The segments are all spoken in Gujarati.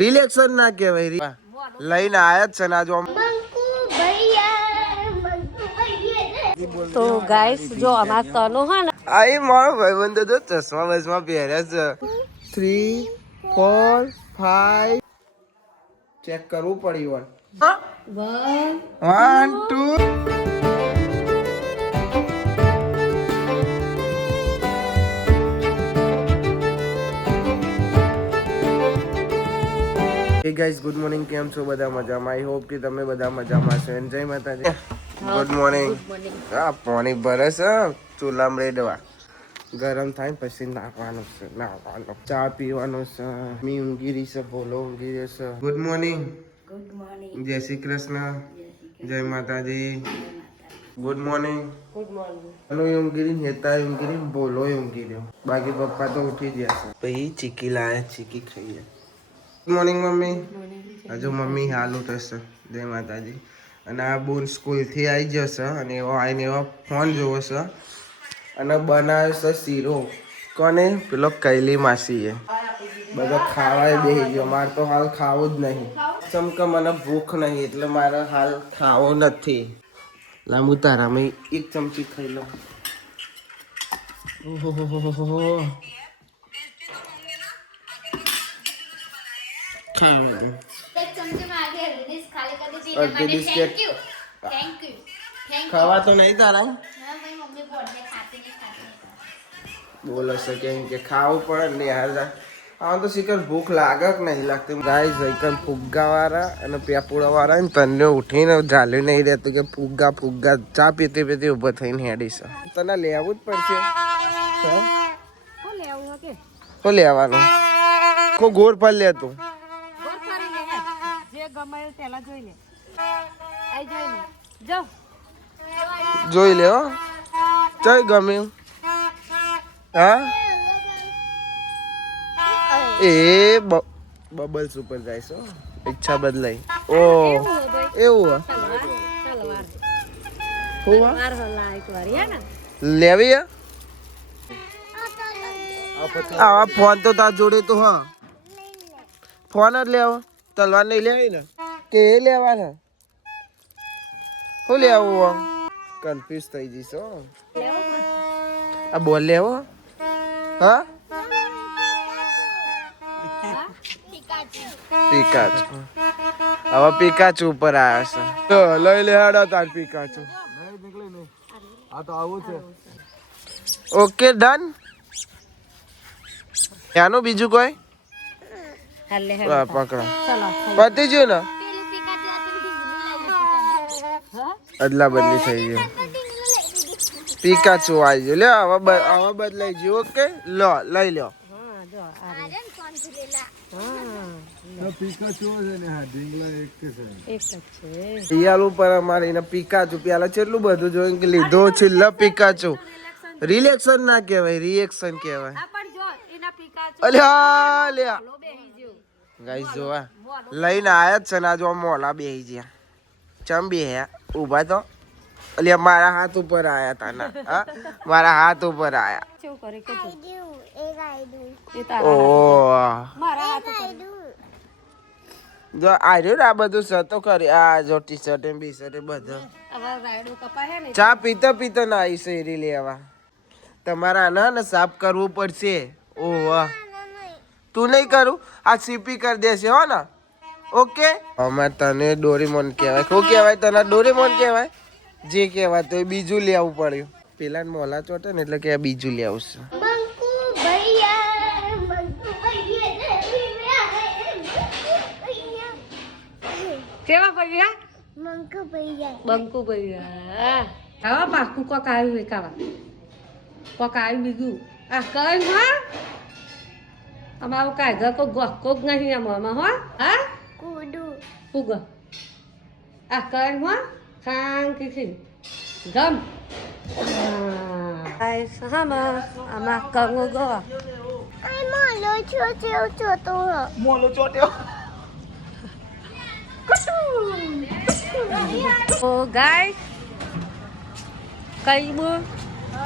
રિલેક્શન ના કહેવાય. લઈને આયા જ છે ને જો તો ગાઈસ જો અમાર તનો હે ને આઈ મારો ભાઈબંધ તો ચશ્મા બસમાં પહેર્યા છે. 3 4 5 ચેક કરવું પડ્યું. 1 2 Hey guys, good morning. કેમ છો બધા મજામાં? આઈ હોપ કે તમે બધા મજામાં છો. જય માતાજી. Good morning. આ પાણી ભરસ ચૂલામાં રેડવા ગરમ થાય પછી નાખવાનું છે. ચા પીવાનું છે. મી ઊંઘી છે, બોલો ઊંઘી છે. Good morning. Good morning. જય શ્રી કૃષ્ણ. જય માતાજી. Good morning. Good morning. અનુ ઊંઘી હેતા ઊંઘી બોલો ઊંઘી રહ્યો. બાકી પપ્પા તો ઉઠી ગયા છે. પછી ચીકી લાયા, ચીકી ખાઈએ. Good morning mummy. હજુ મમ્મી હાલું થશે. જય માતાજી. અને આ બોન સ્કૂલથી આવી જશે અને એવો આવીને એવો ફોન જોવો છે અને બનાવ્યો છે શીરો. કોને? પેલો કૈલી માસીએ. બધા ખાવાય બેસી ગયો. મારે તો હાલ ખાવું જ નહીં. ચમકે મને ભૂખ નહીં એટલે મારે હાલ ખાવો નથી. લાંબુ તારામાં એક ચમચી ખાઈ લો. ઓહો ખાવા તો નહીં તારા બોલો છે કે ખાવું પડે ને યાર. આમાં તો શીખર ભૂખ લાગે કે નહીં લાગતી. ગાઈસ એકદમ ફુગ્ગા વાળા અને પેપુડા વાળા ને તને ઉઠીને ઝાલ્યું નહીં રહેતું કે ફુગ્ગા ફુગ્ગા ચા પીતી પીતી ઉભો થઈને હેડી છે. તને લેવું જ પડશે. શું લેવાનું? કો ગોળ પર લે તું. જોઈ લે હો. ચલ ગમ્યું. હા એ બબલ્સ ઉપર જાય છે. ઈચ્છા બદલાઈ. ઓ એવું લેવી આવા ફોન તો તાર જોડે તો હા ફોન જ લેવો. તલવાર નહીં લેવી ને કે એ લેવાના? શું લેવું? કન્ફ્યુઝ થઈ જઈશ. આ બોલ લેવો? હા પિકાચુ. હવે પિકાચુ ઉપર આવ્યા છે. લઈ લે હેડો તાર પિકાચુ. Okay done. એનું બીજું કોઈ પકડો. પતી ગયું ને? અદલા બદલી થઈ ગયું. પિકાચુ આવી ગયો. લે હવે બદલાઈ ગયું. ઓકે લો લઈ લો. પિકાચુ પેલા કેટલું બધું જોયું કે લીધો છેલ્લા પિકાચુ. રિલેક્શન ના કહેવાય, રિએક્શન કહેવાય. અલ્યા ગાઈસ જોવા લઈને આયા જ છે ને. જો મોલા બેહી ગયા. ચમ બેહ્યા? ઊભા તો. અલ્યા મારા હાથ ઉપર આયા તા ના. હા મારા હાથ ઉપર આયા. જો આર્યું આ બધું સતો કરી. આ જો ટી શર્ટ બી શર્ટ બધું ચા પીતો પીતો ના આવી શેરી લેવા. તમારા ના ને સાફ કરવું પડશે. ઓહ તું નહીં કરું આ સીપી કરી દેશે હો ને. ઓકે અમારે તને ડોરેમોન કહેવાય. શું કહેવાય તને? ડોરેમોન કહેવાય. જે કહેવાય તો બીજું લેવું પડ્યું. પેલા મોલા ચોટે ને એટલે કે બીજું લેવું છે. કેવા પૈયા? બંકુ પૈયા. હા પાકું કોક આવ્યું એકાવા. કોક આવ્યું બીજું. આ કઈ હા અમારું કાયદા તો કોક નહીં આમાં હો. હા કુગ આ કઈ હો ખાંગ કીધી ગમ. આમાં કંગો ગો મોલો ચોટ્યો. ઓ ગાય કઈ બો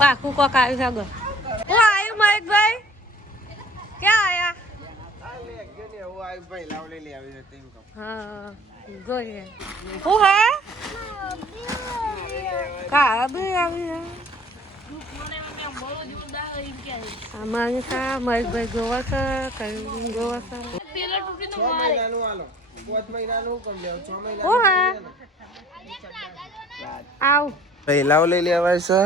પાકું કોક આવ્યું છે. ઓ આવ્યું મહેશભાઈ? ક્યાં આયા? નવું આવ્યું ભાઈ લાવ લઈ આવી જતે એમ કહું. હા જોઈએ હું હે કા બી આવી આમાં કા મહેશભાઈ ગોવા કા કઈ ગોવા કા 6 મહિનાનું આલો 5 મહિનાનું કમ લેવ 6 હું મહિનાનું હે આવ ભાઈ લાવ લઈ લેવાય છે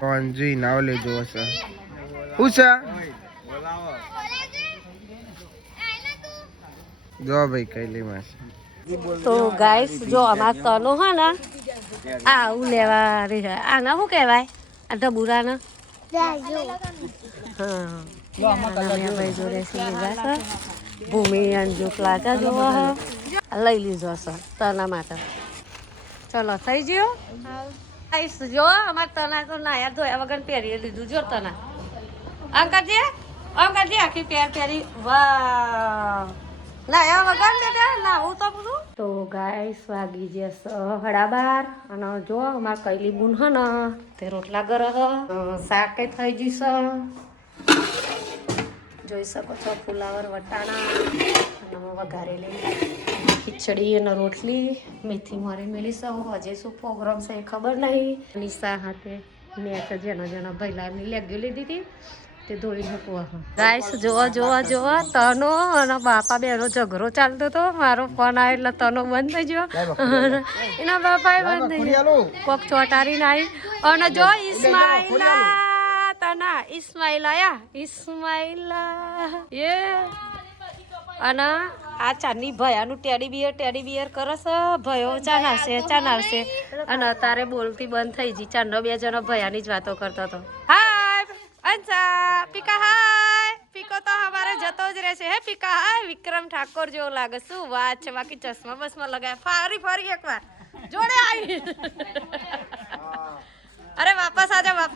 કોણ જી નાવ લેજો છે હું છે જો ભાઈ કઈ લે માસ તો ગાઈસ જો અમાર તનો હે ને આ હું લેવા રે આ ના શું કહેવાય આ ઢબુરા ને હા ભાઈ જોડે ભૂમિ અંજુ પ્લાઝા જોવો લઈ લીધો છે તના માટે ચલો થઈ ગયો ગાઈસ જો અમાર તના તો નાયા ધોયા વગર પહેરી લીધું જો તના અંકલજી આખી પહેરી વાહ લાયા વગર બેટા લાવું તો બધું તો ગાઈસ વાગી જશે 12:30 અને જો અમાર કૈલી બુન હ ને તે રોટલા ગર શાક થઈ જશે જોઈ શકો છો ફુલાવર વટાણા અને વઘારેલી ખીચડી અને રોટલી મેથી મારી મેલી છે હજે શું પ્રોગ્રામ છે એ ખબર નહીં નિશા હાથે મેં તો જેના ભૈલાની લેગી લીધી હતી તે ધોઈ મૂકવા ગાઈસ જોવા તનો અને બાપા બેનો ઝઘડો ચાલતો હતો મારો ફોન આવ્યો એટલે તનો બંધ થઈ ગયો એના બાપા બંધ થઈ ગયો કોક ચોટારીને આવી અને જો ઇસ્માઈલા એ અને આ ચાની ભયાનું ટેડી બિયર કરે છે ભયો ચાન આવશે અને તારે બોલતી બંધ થઈ જી ચાનો 2 જણા ભયાની જ વાતો કરતો હતો હાય અંસા પીકા હાય પીકો તો હમારે જતો જ રહેશે હે પીકા હાય વિક્રમ ઠાકોર જેવો લાગે શું વાત છે બાકી ચશ્મા બસમાં લગાયા ફરી એકવાર જોડે આવી અરે વાપસ આજા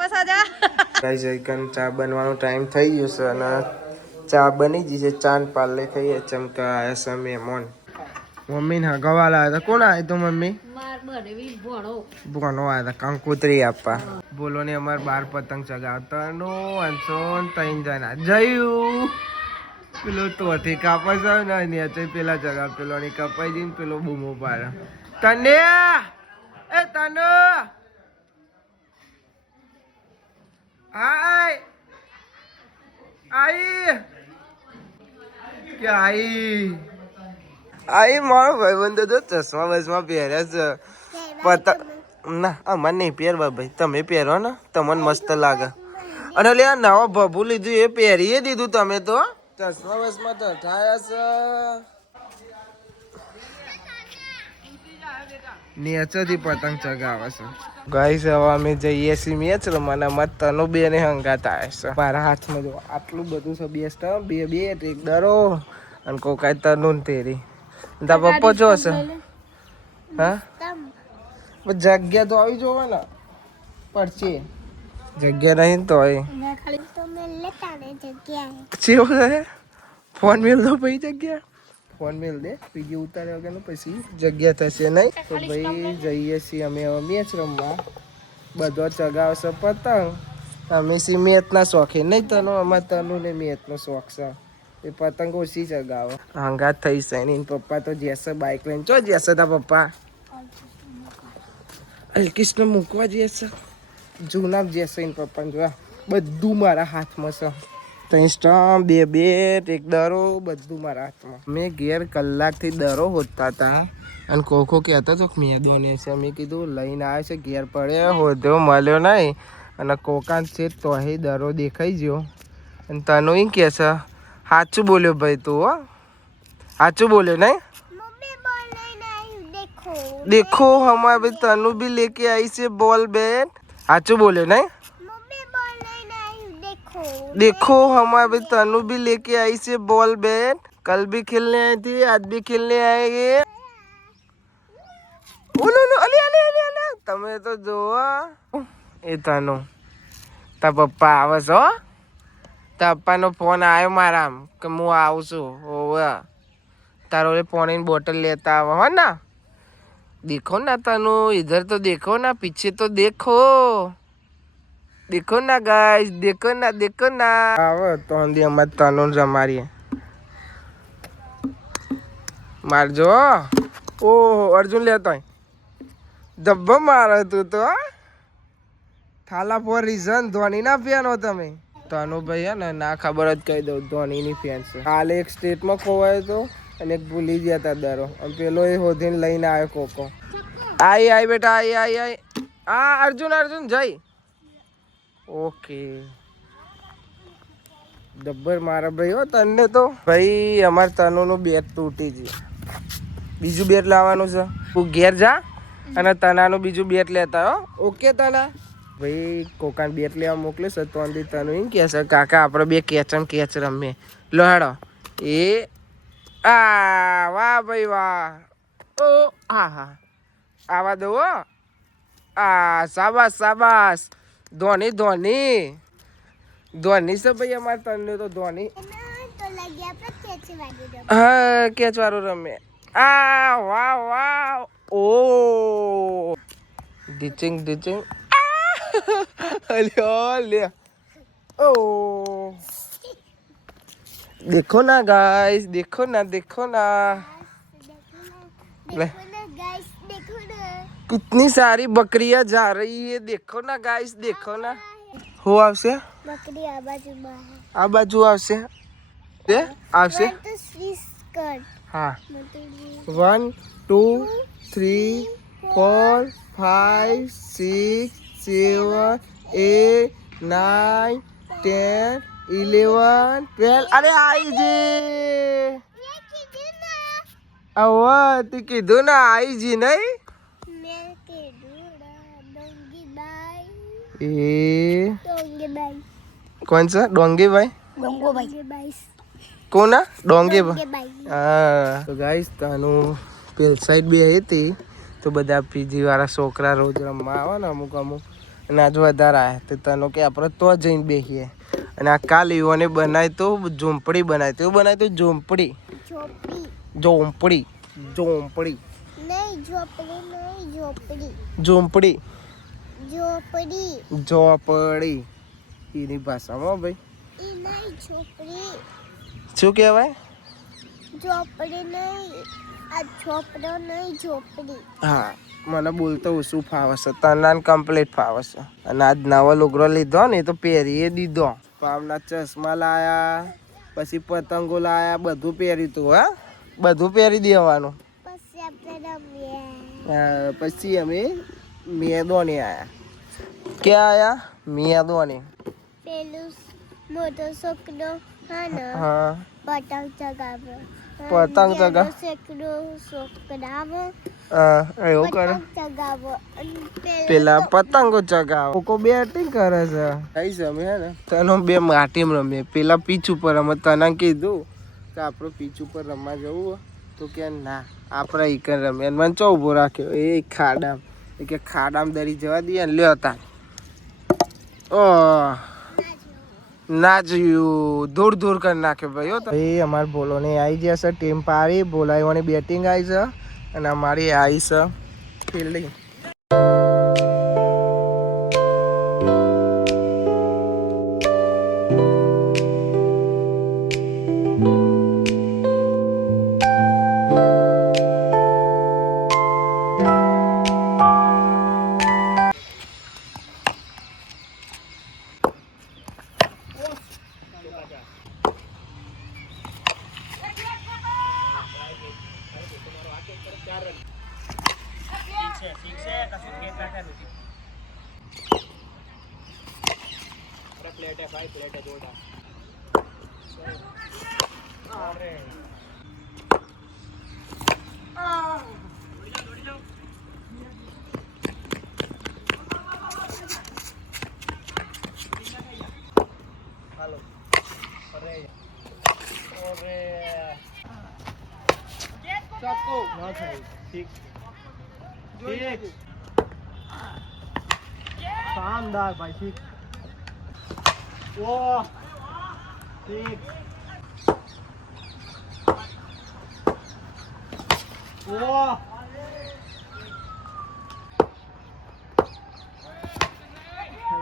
ગાઈસ એકન ચા બનવાનો ટાઈમ થઈ ગયો છે અને ચા બની ગઈ છે ચાંદ પાલે થઈ ચમકા આયા છે મહેમાન મમ્મી ના ગવાલા હતા કોણ આવ્યું તો મમ્મી ભણો આવ્યા હતા કંકોત્રી આપવા બોલો ને અમાર 12 પતંગ ચગાવતા નો અંસોન 3 જણા જયું પેલો તોથી કાપા છે ને નીચે પેલા ચગાવ પેલો ની કપાઈ જઈને પેલો બૂમો પાડે તને હાય આઈ મારો ભાઈબંધો તો ચશ્મા બસમાં પહેર્યા છે પતંગ ના અમારે નહીં પહેરવા ભાઈ તમે પહેરો ને તમને મસ્ત લાગે અને લે આ નવા ભભુ લીધું એ પહેરીએ દીધું તમે તો ચશ્મા બસમાં તો ઠાયા છે નેચરથી પતંગ ચગાવે છે ગાઈસ હવે અમે જઈએ છીએ મેચ રમવાના મત તનો બે ને હંગાત આવે છે મારા હાથમાં જો આટલું બધું છે બે સ્ટમ્પ બે એક દરો અને કોકાઈ તનો ને તેરી તા પપ્પો જો છે હા જગ્યા તો આવી જોવે ને પડશે જગ્યા નહીં તો ફોન મેલ દો પછી જગ્યા ફોન મેલ દે બીજી ઉતાર્યા વગર પછી જગ્યા થશે નહીં તો ભાઈ જઈએ છીએ અમે હવે મેચ રમવા બધો ચગાવશે પતંગ અમે સી મેચના શોખીન નહીં તનો અમારે તનું ને મેચનો શોખ છે એ પતંગ ઓછી ચગાવો હંગાત થઈ છે એની પપ્પા તો જશે બાઇક લઈને ચો જશે તા પપ્પા અલ્કિશને મૂકવા જશે જૂના જશે એની પપ્પાને જોવા બધું મારા હાથમાં છે ત્યાં સ્ટમ્પ બે એક દરો બધું મારા હાથમાં મેં ઘેર કલાકથી દરો હોતા હતા અને કોકો કહેતો હતો કે મેદોને છે મેં કીધું લઈને આવ્યો છે ઘેર પડ્યો હોદ્યો મળ્યો નહીં અને કોકાન છે તો એ દરો દેખાઈ ગયો અને તનો એમ કહે છે સાચું બોલ્યો ભાઈ તું હો સાચું બોલ્યો નહીં देखो हमारे भाई तनु भी लेके आई से बॉल बैट साचू बोले नहीं देखो हमारे भाई तनु भी लेके आई से बॉल बैट कल भी खेलने आई थी आज भी खेलने आएंगे बोलो लो अले अले अले अले तमे तो जो ए तनु ता पप्पा आवे छो ता पप्पा नो फोन आयो मारा के मु आવું છું ઓવે તારો એ પાણીની બોટલ લેતા આવો હો ના देखो ना तनु इधर तो देखो ना पीछे तो देखो ना गाइस देखो ना आवे तो हंदी अमर तनु जमारी મારજો. ઓહો અર્જુન લેતો ધબ્બો મારો તું તો. થાલા ફોર રીઝન ધોની ના ફેન હો તમે. તનુ ભાઈ હે ને ના ખબર જ કહી દઉં ધોનીની ફેન છે. હાલ એક સ્ટેટમાં ખોવાયો હતો અને એક ભૂલી ગયા હતા દરો અને પેલો એ હોધીને લઈને આવ્યો કોકો. આઈ આઈ બેટા આઈ આઈ આઈ. હા અર્જુન અર્જુન જય. ઓકે ડબ્બર મારા ભાઈ હો તને તો. ભાઈ અમારે તનુનું બેટ તૂટી ગયું. બીજું બેટ લાવવાનું છે. તું ઘેર જા અને તનાનું બીજું બેટ લેતા હો. ઓકે તના ભાઈ કોકાન બેટ લેવા મોકલે છે તો અંદી તનુ એમ કહે છે કાકા આપણે બે કેચમ કેચ રમીએ. લો હેડો. એ આ વાહ ભાઈ વાહ. ઓ હા હા આવા દો. આ શાબાશ શાબાશ. ધોની ધોની ધોની છે ભાઈ અમારે તને તો ધોની. હા કેચ વાળું રમે. આ વાહ વાહ. ઓ ડીચિંગ ડીચિંગ. અલ્યો લે. ओ देखो ना गाइस देखो ना कितनी सारी बकरियां जा रही है. देखो ना गाइस देखो ना. हो આવશે બકરી આ બાજુ આવશે. તે આવશે. હા 1 2 3 4 5 6 7 8 9 10 11 12. અરે આઈ જી. આવા તું કીધું ને આઈ જી નહીં. એ कौन सा डोंगे भाई કોના ડોંગે ભાઈ. હા તો ગાઈસ તાનું પેલ સાઈડ બે હતી તો બધા પીજી વાળા છોકરા રોજ રમવા આવે ને અમુક અને આજ વધારે આવે તો તનો કે આપણે તો જઈને બેસીએ. અને આ કાલ યુવાને બનાવી તો ઝૂંપડી બનાવી તો એવું બનાવી તો ઝૂંપડી ઝૂંપડી ઝૂંપડી ઝૂંપડી ઝોપડી એની ભાષામાં ભાઈ શું કહેવાય. હા મને બોલતો ઓછું ફાવે છે. તનાન કમ્પ્લીટ ફાવે છે. અને આજ નવો લુગડો લીધો ને તો પહેરીએ દીધો. પાવના ચશ્મા લાયા પછી પતંગો લાયા બધું પહેર્યું તું. હા બધું પહેરી દેવાનું. પછી અમે મેદોની આયા. ક્યાં આયા મેદોની. મોટો છોકરો હા પતંગ ચગાવે. પતંગ ચગાવે. હા એવું કરે. પેલા પતંગો ચગાવે. કોકો બેટિંગ કરે છે. કઈ અમે હે ને તનો બે માટીમાં રમીએ. પેલા પીચ ઉપર અમે તને કીધું કે આપણે પીચ ઉપર રમવા જવું તો કે ના આપણે ઈકન રમીએ. મને ચો ઉભો રાખ્યો એ ખાડામ કે ખાડામ દરી જવા દઈએ ને લ્યો હતા. ના જોયું દૂર દૂર કરી નાખે ભાઈ. ભાઈ અમારે બોલો ને આવી જશે ટીમ પારી બોલાવવાની બેટિંગ આવી છે અને અમારી આવી છે ફિલ્ડિંગ. प्लेट है भाई प्लेट है जोड़ा. अरे हेलो अरे अरे सबको ना चाहिए. ठीक ठीक शानदार भाई. ठीक वो ठीक वो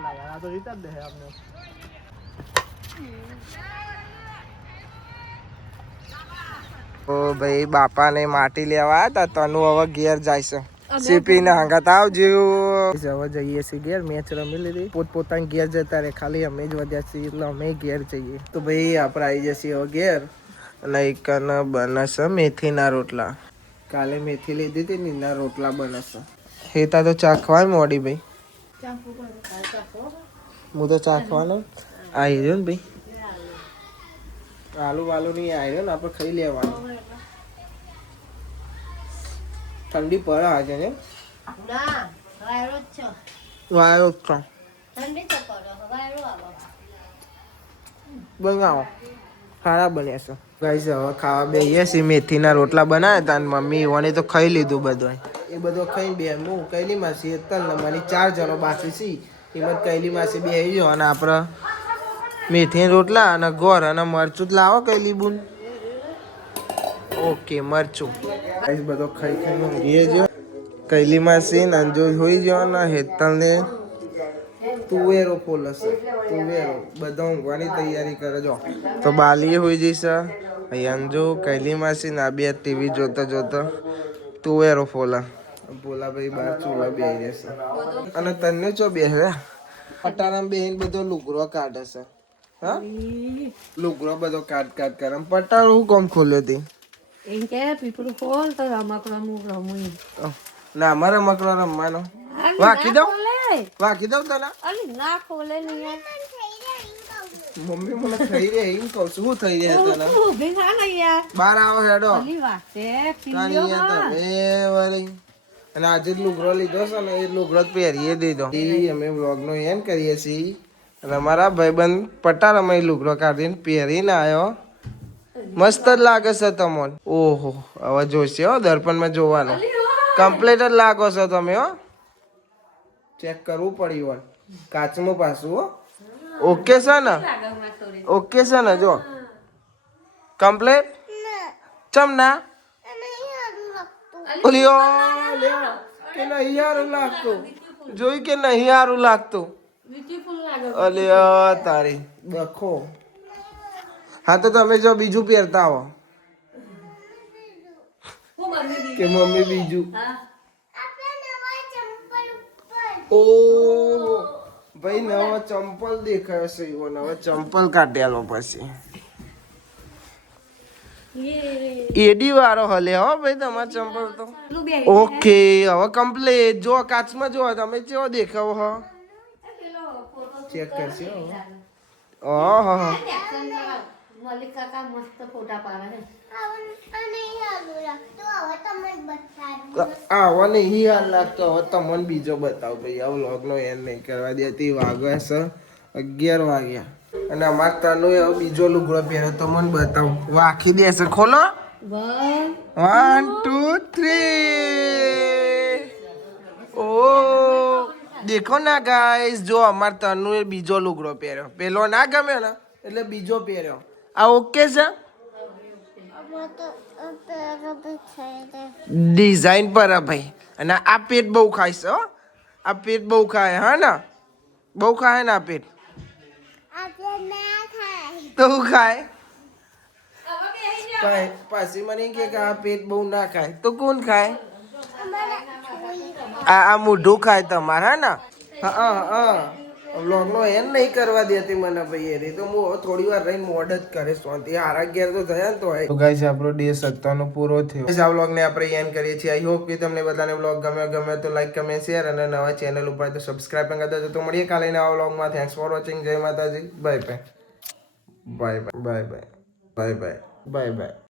लगा तो इतना दे है आपने. તો ભાઈ બાપાને માટી લેવા હતા તનુ હવે ઘેર જાય છે સીપી ને હંગાત આવજો હવે જઈએ છીએ ઘેર મેચ રમી લીધી પોતપોતાની ઘેર જતા રે ખાલી અમે જ વધ્યા છીએ એટલે અમે ઘેર જઈએ તો ભાઈ આપણે આવી જશે હવે ઘેર અને એકન બનશે મેથીના રોટલા કાલે મેથી લીધી હતી ને એના રોટલા બનશે હેતા તો ચાખવા મોડી ભાઈ હું તો ચાખવાનો આવી રહ્યો ને ભાઈ આલુ વાલુ નહીં આવી રહ્યો ને આપણે ખાઈ લેવાનું ઠંડી પડે આજે ને વાયરો જ છો બનાવો સારા બન્યા છે ગાઈસ હવે ખાવા બેસીએ છીએ મેથીના રોટલા બનાવ્યા હતા અને મમ્મી ઓને તો ખાઈ લીધું બધું એ બધો ખાઈ બે હું કૈલી માસી તલ ને મારી 4 જણો બાકી છે એમાં કૈલી માસી બે આવી ગયો અને આપણે મેથી રોટલા અને ગોળ અને મરચું જ લાવો કૈલી બુન ઓકે મરચું ગાઈસ બધો ખાઈ ખાઈ ઊંઘીએ જો કૈલી માસી અંજો હોઈ ગયો ને હેતલ ને તુવેરો ફોલશે તુવેરો બધા ઊંઘવાની તૈયારી કરે જો તો બાલીએ હોઈ જઈશ અંજો કૈલી માસી ના બે ટીવી જોતા જોતા તુવેરો ફોલા બોલા ભાઈ બાર ચૂલા બેહી રહેશે અને તને ચો બેહે પટારામ બેહીને બધો લુગરો કાઢે છે હા લુગરો બધો કાઢ કરે પટારો હું કોમ ખોલ્યો હતી એમ કે પીપળું ખોલ તો રમકડાનું રમું ના અમારે રમકડો રમવાનો વાકી દઉં તને અલી ના ખોલે નહીં મમ્મી મને થઈ રહે એમ કહું છું શું થઈ રહે તને ઊભી થા ને યાર બાર આવો હેડો અલી વાતે તારી યાર તમે વળી અને આજે જ લુગડો લીધો છે ને એ લુગડો જ પહેરીએ દીધો અમે વ્લોગ નો એમ કરીએ છીએ અને અમારા ભાઈબંધ પટાર અમે લુગડો કાઢીને પહેરીને આવ્યો મસ્ત જ લાગે છે તમને ઓહો હવે જોશે હો દર્પણમાં જોવાનો કમ્પ્લીટ જ લાગો છો તમે હો ચેક કરવું પડ્યું કાચમાં પાછું હો ઓકે છે ને ઓકે છે ને જો કમ્પ્લીટ ચમ ના ઓલિયો કે નહીં સારું લાગતું જોઈ કે નહીં સારું લાગતું અલ્યા તારી બખો હા તો તમે જો બીજું પહેરતા આવો કે મમ્મી બીજું ઓ ભાઈ નવો ચંપલ દેખાયો છે એવો નવો ચંપલ કાઢ્યાલો પછી એડી વાળો હલે હો ભાઈ તમારો ચંપલ તો ઓકે હવે કમ્પ્લીટ જો કાચમાં જો તમે કેવો દેખાવો હો ચેક કરશે ઓહો મલિક કાકા મસ્ત ફોટા પાડે આવો નહીં હાલ લાગતો હવે તમને બીજો બતાવો ભાઈ આ વ્લોગ નો એન્ડ નહીં કરવા દેતી વાગ્યા છે 11 વાગ્યા અને અમાર તનો હવે બીજો લુગડો પહેર્યો તો મને બતાવો વાખી દેશે ખોલો 1 2 3 ઓ દેખો ના ગાઈસ જો અમાર તનો એ બીજો લુગડો પહેર્યો પેલો ના ગમે ને એટલે બીજો પહેર્યો આ ઓકે છે ડિઝાઇન પર ભાઈ અને આ પેટ બહુ ખાય છે હો આ પેટ બહુ ખાય હા ને બહુ ખાય ને આ પેટ તો ખાય પાછી મને કે આ પેટ બહુ ના ખાય તો કોણ ખાય આ મોઢું ખાય તમારે હા ને હા વ્લોગ નો એન્ડ નહીં કરવા દેતી મને ભાઈ એ તો હું થોડી વાર રહીને મોડ જ કરે શાંતિ હારા ઘેર તો થયા ને તો ગાઈસ આપણો ડે 57 પૂરો થયો આ વ્લોગ ને આપણે એન્ડ કરીએ છીએ આઈ હોપ કે તમને બધાને વ્લોગ ગમે તો લાઈક કમેન્ટ શેર અને નવા ચેનલ ઉપર તો સબસ્ક્રાઇબ પણ કરી દેજો તો મળીએ કાલે નવા વ્લોગમાં થેન્ક્સ ફોર વોચિંગ જય માતાજી bye bye bye bye bye bye bye bye bye